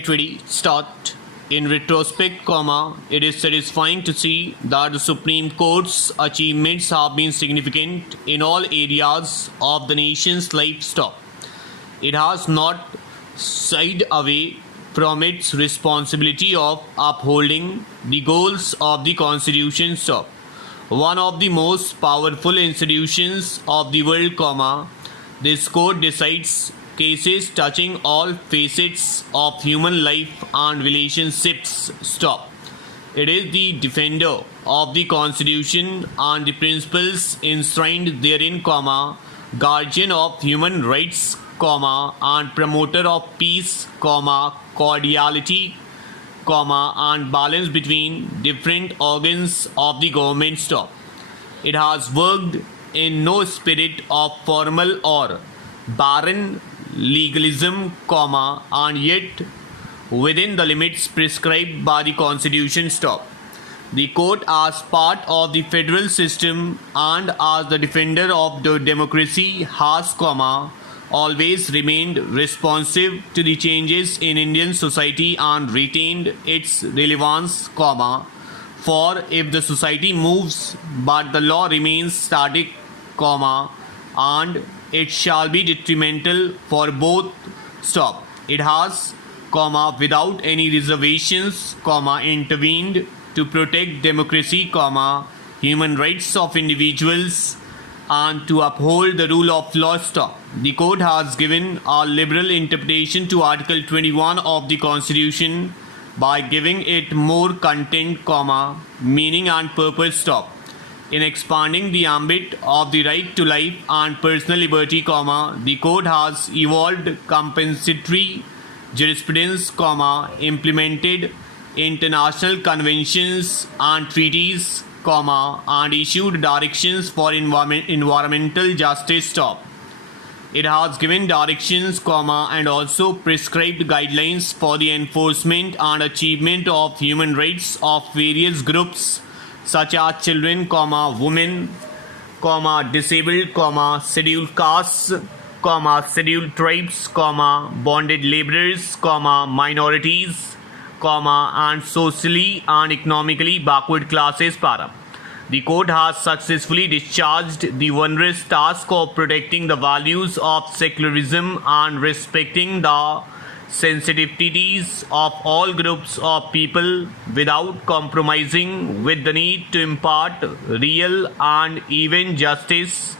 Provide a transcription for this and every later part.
Get ready, start. In retrospect, it is satisfying to see that the Supreme Court's achievements have been significant in all areas of the nation's life. It has not shied away from its responsibility of upholding the goals of the Constitution. One of the most powerful institutions of the world, this court decides cases touching all facets of human life and relationships. It is the defender of the Constitution and the principles enshrined therein, guardian of human rights, and promoter of peace, cordiality, and balance between different organs of the government. It has worked in no spirit of formal or barren legalism, and yet within the limits prescribed by the Constitution. The court, as part of the federal system and as the defender of the democracy, has, always remained responsive to the changes in Indian society and retained its relevance, for if the society moves but the law remains static, and it shall be detrimental for both. It has, without any reservations, intervened to protect democracy, human rights of individuals, and to uphold the rule of law. The court has given a liberal interpretation to Article 21 of the Constitution by giving it more content, meaning and purpose. In expanding the ambit of the right to life and personal liberty, the court has evolved compensatory jurisprudence, implemented international conventions and treaties, and issued directions for environmental justice. It has given directions, and also prescribed guidelines for the enforcement and achievement of human rights of various groups such as children, women, disabled, scheduled castes, scheduled tribes, bonded laborers, minorities, and socially and economically backward classes. The court has successfully discharged the onerous task of protecting the values of secularism and respecting the sensitivities of all groups of people without compromising with the need to impart real and even justice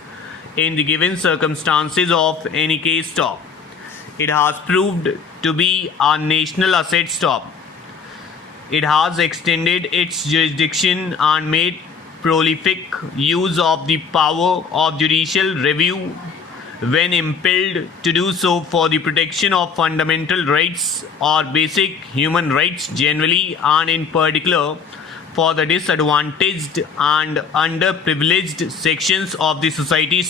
in the given circumstances of any case. It has proved to be a national asset. It has extended its jurisdiction and made prolific use of the power of judicial review when impelled to do so for the protection of fundamental rights or basic human rights generally, and in particular for the disadvantaged and underprivileged sections of the society.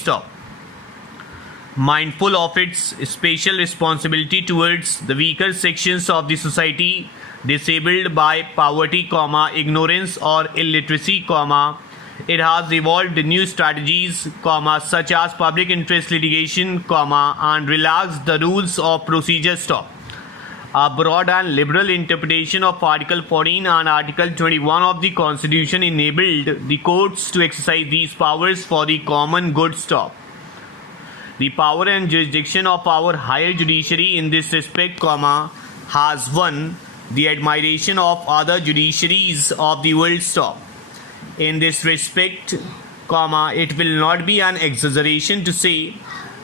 Mindful of its special responsibility towards the weaker sections of the society disabled by poverty, ignorance or illiteracy, it has evolved new strategies, such as public interest litigation, and relaxed the rules of procedure. A broad and liberal interpretation of Article 14 and Article 21 of the Constitution enabled the courts to exercise these powers for the common good. The power and jurisdiction of our higher judiciary in this respect, has won the admiration of other judiciaries of the world. In this respect, it will not be an exaggeration to say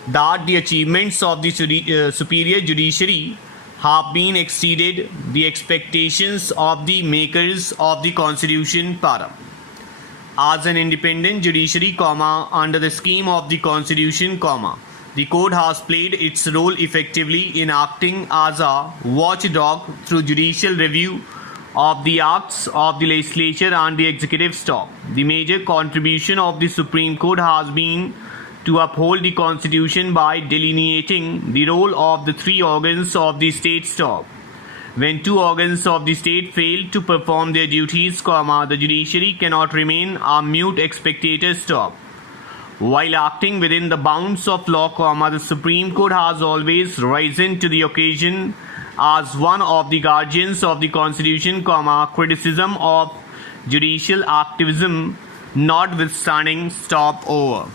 that the achievements of the superior judiciary have been exceeded the expectations of the makers of the Constitution. As an independent judiciary, under the scheme of the Constitution, the court has played its role effectively in acting as a watchdog through judicial review of the acts of the legislature and the executive. The major contribution of the Supreme Court has been to uphold the Constitution by delineating the role of the three organs of the state. When two organs of the state fail to perform their duties, the judiciary cannot remain a mute spectator. While acting within the bounds of law, the Supreme Court has always risen to the occasion as one of the guardians of the Constitution, criticism of judicial activism notwithstanding, stop over.